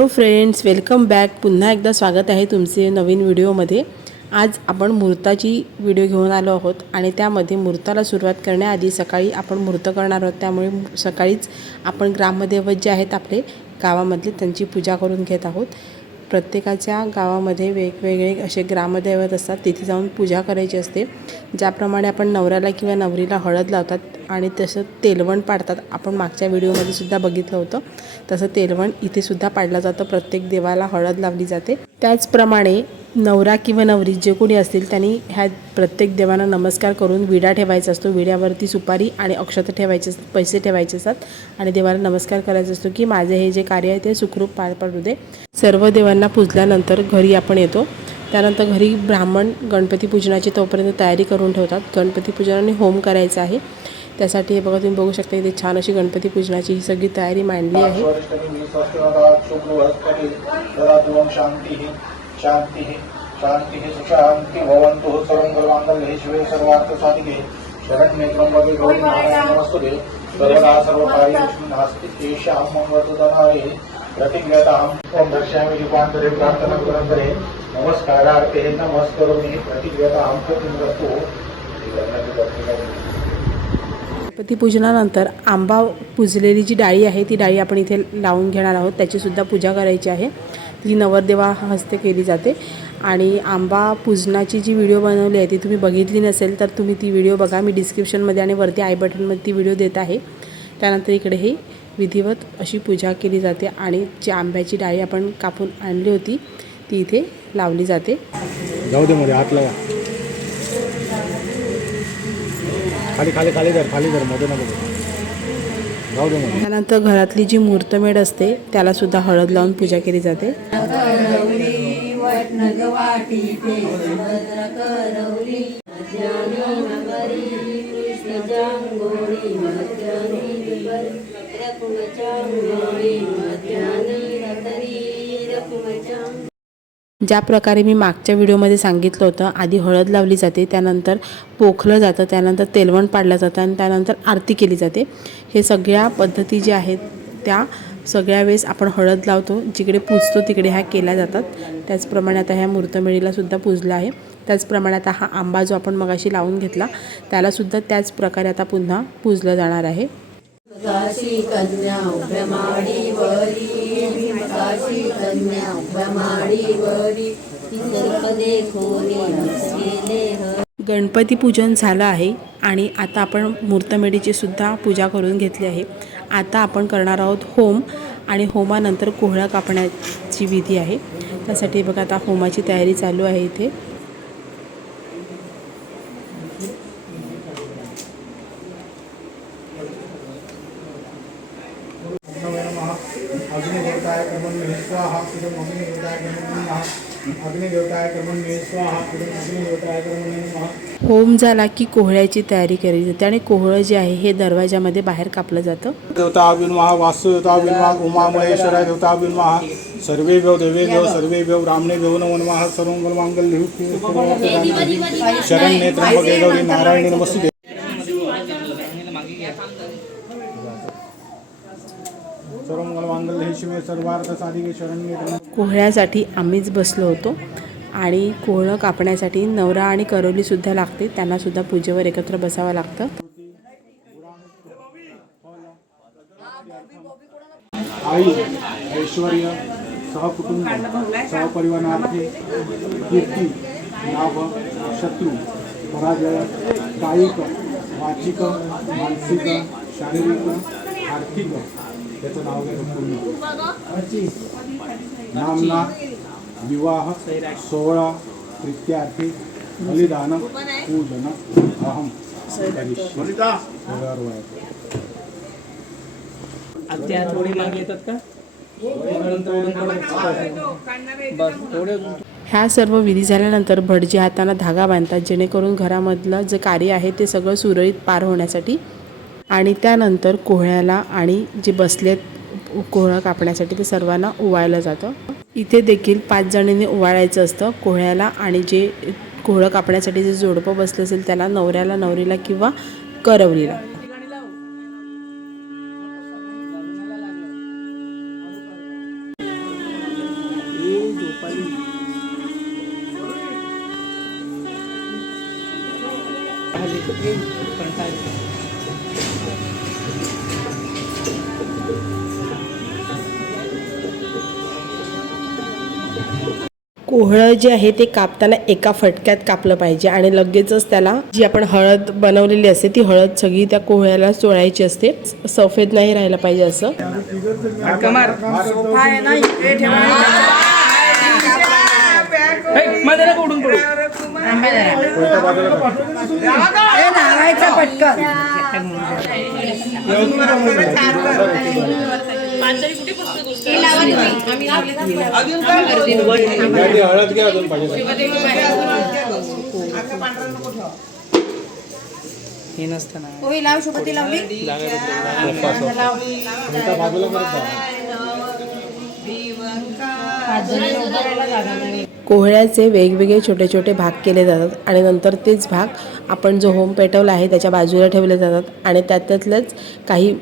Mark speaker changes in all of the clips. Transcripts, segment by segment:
Speaker 1: Hello friends welcome back. पुन्हा एकदा स्वागत आहे तुमचे नवीन व्हिडिओमध्ये. आज आपण मुहूर्ताची व्हिडिओ घेऊन आलो आहोत आणि त्यामध्ये मुहूर्ताला सुरुवात करण्याआधी सकाळी आपण मुहूर्त करणार आहोत. त्यामुळे सकाळीच आपण ग्रामदैवत जे आहेत आपले गावामधले त्यांची पूजा करून घेत आहोत. प्रत्येकाच्या गावामध्ये वेगवेगळे असे ग्रामदैवत असतात. तिथे जाऊन पूजा करायची असते. ज्याप्रमाणे आपण नवऱ्याला किंवा नवरीला हळद लावतात आणि तसं तेलवण पाडतात. आपण मागच्या व्हिडिओमध्ये सुद्धा बघितलं होतं. तसं तेलवण इथे सुद्धा पाडलं जातं. प्रत्येक देवाला हळद लावली जाते. त्याचप्रमाणे नवरा किंवा नवरी जे कोणी असतील त्यांनी ह्या प्रत्येक देवांना नमस्कार करून विडा ठेवायचा असतो. विड्यावरती सुपारी आणि अक्षत ठेवायचे पैसे ठेवायचे असतात आणि देवाला नमस्कार करायचा असतो की माझे हे जे कार्य आहे ते सुखरूप पार पडू दे. सर्व देवांना पूजल्यानंतर घरी आपण येतो. त्यानंतर घरी ब्राह्मण गणपती पूजनाची तोपर्यंत तयारी करून ठेवतात. गणपती पूजनाने होम करायचं आहे. त्यासाठी हे बघा तुम्ही बघू शकता इथे छान अशी गणपती पूजनाची ही सगळी तयारी मांडली आहे.
Speaker 2: शांति शांति शांति शांति भवन्तु सर्वमङ्गलमाङ्गल्ये शिवे सर्वार्थ साधिके शरण्ये त्र्यम्बके गौरी नारायणी नमस्तुते सर्वदा सर्वकार्येषु नास्ति तेषां मम वरदनाय प्रतिज्ञाताम् ॐ दर्शयामि रूपान्तरे प्रार्थना पुरन्तरे नमस्कारार्थे नमस्करोमि। प्रतिज्ञातां प्रतिमस्तु
Speaker 1: गणपती पूजनानंतर आंबा पुजलेली जी डाळी आहे ती डाळी आपण इथे लावून घेणार आहोत. त्याचीसुद्धा पूजा करायची आहे. ती नवरदेवा हस्ते केली जाते. आणि आंबा पूजनाची जी व्हिडिओ बनवली आहे ती तुम्ही बघितली नसेल तर तुम्ही ती व्हिडिओ बघा. मी डिस्क्रिप्शनमध्ये आणि वरती आय बटनमध्ये ती व्हिडिओ देत आहे. त्यानंतर इकडे ही विधिवत अशी पूजा केली जाते आणि जी आंब्याची डाळी आपण कापून आणली होती ती इथे लावली जाते.
Speaker 3: जाऊ दे मध्ये हात लावा खाली खाली खाली धर खाली धरमध्ये मध्ये.
Speaker 1: त्यानंतर घरातली जी मुहूर्तमेढ असते त्याला सुद्धा हळद लावून पूजा केली जाते. ज्या प्रकारे मी मागच्या व्हिडिओमध्ये सांगितलं होतं आधी हळद लावली जाते त्यानंतर पोखलं जातं त्यानंतर तेलवण पाडलं जातं आणि त्यानंतर आरती केली जाते. हे सगळ्या पद्धती ज्या आहेत त्या सगळ्या वेळेस आपण हळद लावतो. जिकडे पूजतो तिकडे ह्या केल्या जातात. त्याचप्रमाणे आता ह्या मूर्तमेळीलासुद्धा पूजलं आहे. त्याचप्रमाणे आता हा आंबा जो आपण मगाशी लावून घेतला त्यालासुद्धा त्याच प्रकारे आता पुन्हा पूजलं जाणार आहे.
Speaker 4: काशी कन्या उभ्या सर्पदे खोरी
Speaker 1: गणपती पूजन झालं आहे आणि आता आपण मूर्तमेढीची सुद्धा पूजा करून घेतली आहे. आता आपण करणार आहोत होम आणि होमानंतर कोहळा कापण्याची विधी आहे. त्यासाठी बघा आता होमाची तयारी चालू आहे इथे. होम झाला की कोहळ्याची तयारी केली जाते आणि कोहळं जे आहे हे दरवाजामध्ये बाहेर कापलं जातं.
Speaker 3: देवता विन्वाह वास्तुदेवता विन्वाह उमा महेश्वराय देवता विन्वाह सर्वे व्यव देवे व्यव सर्वे व्यव ब्राह्मणे व्यव नमः सर्वमंगलमांगल्ये शरण्ये त्र्यंबके गौरी नारायणी नमस्ते सर्वमंगलमांगल्ये शिवे सर्वार्थ साधिके शरण्ये त्र्यंबके
Speaker 1: कोहळ्यासाठी आम्हीच बसलो होतो आणि कोहळं कापण्यासाठी नवरा आणि करवलीसुद्धा लागते त्यांनासुद्धा पूजेवर एकत्र बसावं लागतं.
Speaker 3: आई ऐश्वर्य सहकुटुंब सहपरिवारार्थी कीर्ती लाभ शत्रू पराजय कायिक वाचिक मानसिक शारीरिक आर्थिक याचं नाव घेतो पूर्ण नामना विवाह सोहळा प्रित्यार्थी बलिदान पूजन अहम.
Speaker 5: आत्या थोडी मागे येतात का? थोडे
Speaker 1: ह्या सर्व विधी झाल्यानंतर भटजी हाताना धागा बांधतात जेणेकरून घरामधलं जे कार्य आहे ते सगळं सुरळीत पार होण्यासाठी आणि त्यानंतर कोहळ्याला आणि जे बसलेत कोहळं कापण्यासाठी ते सर्वांना ओवाळलं जातं. इथे देखील पाच जणींनी ओवाळायचं असतं. कोहळ्याला आणि जे कोहळं कापण्यासाठी जे जोडपं बसलं असेल त्याला नवऱ्याला नवरीला किंवा करवलीला. कोहळं जे आहे ते कापताना एका फटक्यात कापलं पाहिजे आणि लगेचच त्याला जी आपण हळद बनवलेली असते ती हळद सगळी त्या कोहळ्याला चोळायची असते. सफेद नाही राहायला पाहिजे असं.
Speaker 5: पटकन
Speaker 3: हळद घ्या अजून
Speaker 5: हे नसतं ना.
Speaker 6: होई लाव शुभती लावली.
Speaker 1: कोहळ्याचे वेगवेगळे छोटे छोटे भाग केले जातात आणि नंतर तेच भाग आपण जो होम पेटवला आहे त्याच्या बाजूला ठेवले जातात आणि त्याच्यातलेच काही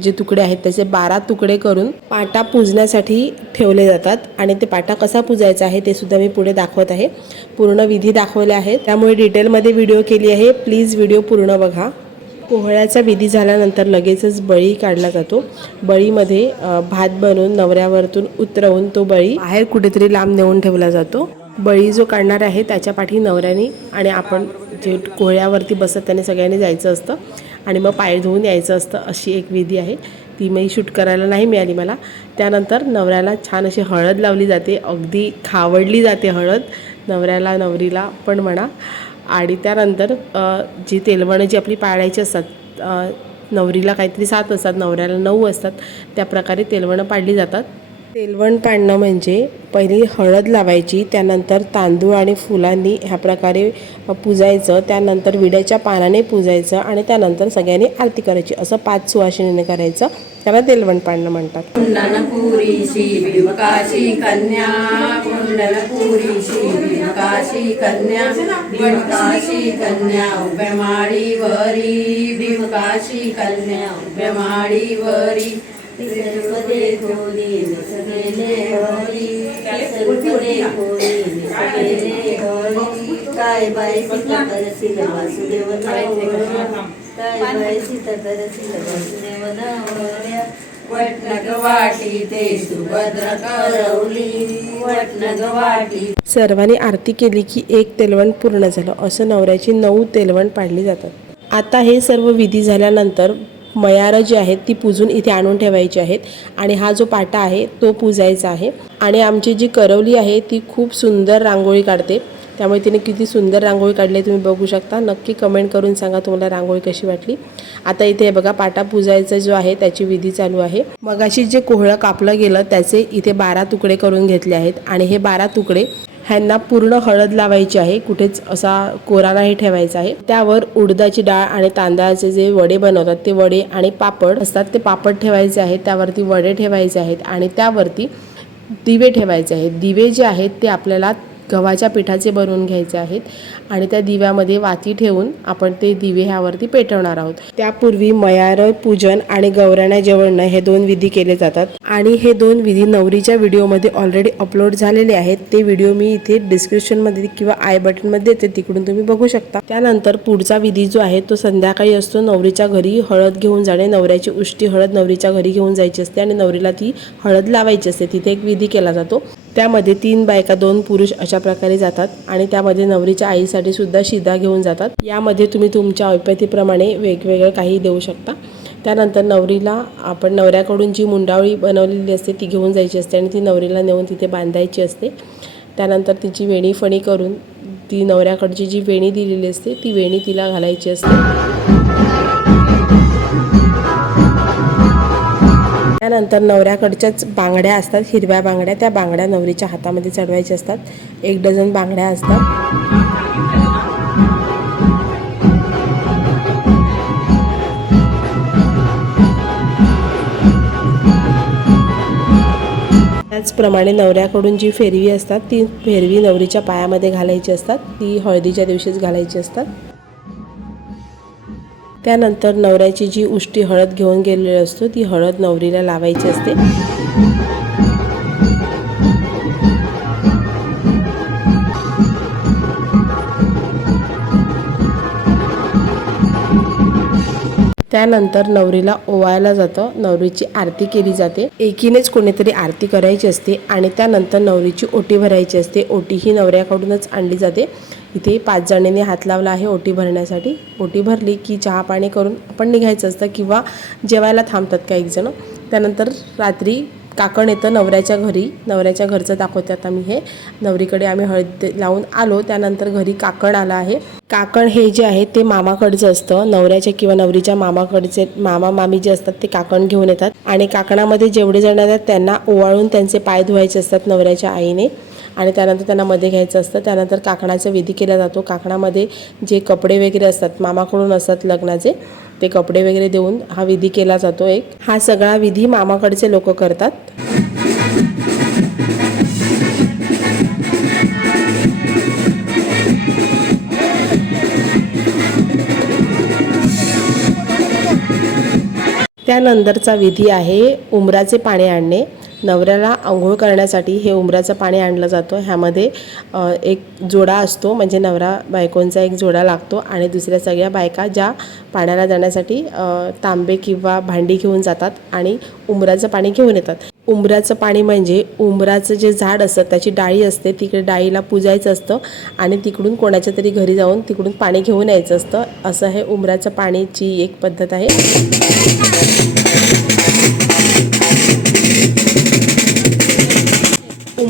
Speaker 1: जे तुकडे आहेत त्याचे बारा तुकडे करून पाटा पूजण्यासाठी ठेवले जातात. आणि ते पाटा कसा पूजायचा आहे ते सुद्धा मी पुढे दाखवत आहे. पूर्ण विधी दाखवले आहेत. त्यामुळे डिटेलमध्ये व्हिडिओ केली आहे. प्लीज व्हिडिओ पूर्ण बघा. पोहळ्याचा विधी झाल्यानंतर लगेचच बळी काढला जातो. बळीमध्ये भात बनवून नवऱ्यावरतून उतरवून तो बळी बाहेर कुठेतरी लांब नेऊन ठेवला जातो. बळी जो काढणार आहे त्याच्या पाठी नवऱ्याने आणि आपण जे कोहळ्यावरती बसत त्याने सगळ्यांनी जायचं असतं. आणि मग पाय धुवून यायचं असतं अशी एक विधी आहे. ती मी शूट करायला नाही मिळाली मला. त्यानंतर नवऱ्याला छान अशी हळद लावली जाते. अगदी खावडली जाते हळद. नवऱ्याला नवरीला पण म्हणा. आणि त्यानंतर जी तेलवणं जी आपली पाळायची असतात नवरीला काहीतरी सात असतात नवऱ्याला नऊ असतात त्याप्रकारे तेलवणं पाडली जातात. तेलवण पाडणं म्हणजे पहिली हळद लावायची त्यानंतर तांदूळ आणि फुलांनी ह्या प्रकारे पूजायचं त्यानंतर विड्याच्या पानाने पूजायचं आणि त्यानंतर सगळ्यांनी आरती करायची. असं पाच सुवासिनीने करायचं. त्याला तेलवण पाडणं म्हणतात.
Speaker 4: कन्या कुंडनपुरीशी भीमकाशी कन्या भीमकाशी कन्या सर्व हरी काय बाय सीता करशील वासुदेव नावऱ्या काय सीता वासुदेव नावऱ्या वटनग वाटी ते सुभद्र करवली वटनग वाटी
Speaker 1: सर्वांनी आरती केली की एक तेलवण पूर्ण झालं. असं नवऱ्याची नऊ तेलवण पाडली जातात. आता हे सर्व विधी झाल्यानंतर मयारं जी आहेत ती पूजून इथे आणून ठेवायची आहेत. आणि हा जो पाटा आहे तो पूजायचा आहे. आणि आमची जी करवली आहे ती खूप सुंदर रांगोळी काढते. त्यामुळे तिने किती सुंदर रांगोळी काढली आहे तुम्ही बघू शकता. नक्की कमेंट करून सांगा तुम्हाला रांगोळी कशी वाटली. आता इथे बघा पाटा पूजायचा जो आहे त्याची विधी चालू आहे. मगाशी जे कोहळं कापलं गेलं त्याचे इथे बारा तुकडे करून घेतले आहेत. आणि हे बारा तुकडे ह्यांना पूर्ण हळद लावायची आहे कुठेच असा कोरा नाही ठेवायचा आहे. त्यावर उडदाची डाळ आणि तांदळाचे जे वडे बनवतात ते वडे आणि पापड असतात ते पापड ठेवायचे आहेत त्यावरती वडे ठेवायचे आहेत आणि त्यावरती दिवे ठेवायचे आहेत. दिवे जे आहेत ते आपल्याला गव्हाच्या पिठाचे बनवून घ्यायचे आहेत आणि त्या दिव्यामध्ये वाती ठेवून आपण ते दिवे ह्यावरती पेटवणार आहोत. त्यापूर्वी मयार पूजन आणि गौराण्या जेवणं हे दोन विधी केले जातात. आणि हे दोन विधी नवरीच्या व्हिडिओमध्ये ऑलरेडी अपलोड झालेले आहेत. ते व्हिडिओ मी इथे डिस्क्रिप्शनमध्ये किंवा आय बटनमध्ये देते. तिकडून तुम्ही बघू शकता. त्यानंतर पुढचा विधी जो आहे तो संध्याकाळी असतो. नवरीच्या घरी हळद घेऊन जाणे. नवऱ्याची उष्टी हळद नवरीच्या घरी घेऊन जायची असते आणि नवरीला ती हळद लावायची असते. तिथे एक विधी केला जातो. त्यामध्ये तीन बायका दोन पुरुष अशा प्रकारे जातात आणि त्यामध्ये नवरीच्या आईसाठी सुद्धा शिदा घेऊन जातात. यामध्ये तुम्ही तुमच्या ऐपतीप्रमाणे वेगवेगळं काही देऊ शकता. त्यानंतर नवरीला आपण नवऱ्याकडून जी मुंडावळी बनवलेली असते ती घेऊन जायची असते आणि ती नवरीला नेऊन तिथे बांधायची असते. त्यानंतर तिची वेणी फणी करून ती नवऱ्याकडची जी वेणी दिलेली असते ती वेणी तिला घालायची असते. त्यानंतर नवऱ्याकडच्याच बांगड्या असतात हिरव्या बांगड्या. त्या बांगड्या नवरीच्या हातामध्ये चढवायच्या असतात. एक डझन बांगड्या असतात. त्याचप्रमाणे नवऱ्याकडून जी फेरवी असतात ती फेरवी नवरीच्या पायामध्ये घालायची असतात. ती हळदीच्या दिवशीच घालायची असतात. त्यानंतर नवऱ्याची जी उष्टी हळद घेऊन गेलेली असतो ती हळद नवरीला लावायची असते. त्यानंतर नवरीला ओवायला जातं. नवरीची आरती केली जाते. एकीनेच कोणीतरी आरती करायची असते आणि त्यानंतर नवरीची ओटी भरायची असते. ओटी ही नवऱ्याकडूनच आणली जाते. इथे पाच जणींनी हात लावला आहे ओटी भरण्यासाठी. ओटी भरली की चहा पाणी करून आपण निघायचं असतं किंवा जेवायला थांबतात काही जण. त्यानंतर रात्री काकण येतं नवऱ्याच्या घरी. नवऱ्याच्या घरचं दाखवतात आम्ही हे. नवरीकडे आम्ही हळद लावून आलो. त्यानंतर घरी काकण आलं आहे. काकण हे जे आहे ते मामाकडचं असतं. नवऱ्याच्या किंवा नवरीच्या मामाकडचे मामा मामी जे असतात ते काकण घेऊन येतात. आणि काकणामध्ये जेवढे जण येतात त्यांना ओवाळून त्यांचे पाय धुवायचे असतात नवऱ्याच्या आईने. आणि त्यानंतर त्यांना मध्ये घ्यायचं असतं. त्यानंतर काकणाचा विधी केला जातो. काकणामध्ये जे कपडे वगैरे असतात मामाकडून असतात लग्नाचे ते कपडे वगैरे देऊन हा विधी केला जातो एक. हा सगळा विधी मामाकडचे लोक करतात. त्यानंतरचा विधी आहे उमराचे पाणी आणणे. नवऱ्याला आंघोळ करण्यासाठी हे उमराचं पाणी आणलं जातं. ह्यामध्ये एक जोडा असतो म्हणजे नवरा बायकोंचा एक जोडा लागतो आणि दुसऱ्या सगळ्या बायका ज्या पाण्याला जाण्यासाठी तांबे किंवा भांडी घेऊन जातात आणि उमराचं पाणी घेऊन येतात. उंबराचं पाणी म्हणजे उंबराचं जे झाड असतं त्याची डाळी असते तिकडे डाळीला पुजायचं असतं आणि तिकडून कोणाच्या तरी घरी जाऊन तिकडून पाणी घेऊन यायचं असतं. असं हे उंबराचं पाण्याची एक पद्धत आहे.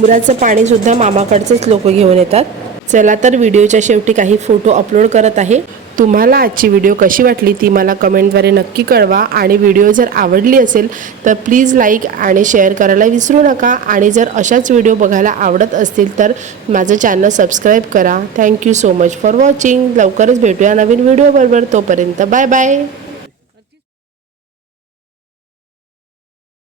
Speaker 1: उमराचं पाणी सुद्धा मामाकडचेच लोक घेऊन येतात. चला तर व्हिडिओच्या शेवटी काही फोटो अपलोड करत आहे. तुम्हाला आजची व्हिडिओ कशी वाटली ती मला कमेंटद्वारे नक्की कळवा आणि व्हिडिओ जर आवडली असेल तर प्लीज लाईक आणि शेअर करायला विसरू नका आणि जर अशाच व्हिडिओ बघायला आवडत असतील तर माझं चॅनल सबस्क्राईब करा. Thank you so much for watching. लवकरच भेटूया नवीन व्हिडिओबरोबर. तोपर्यंत बाय बाय.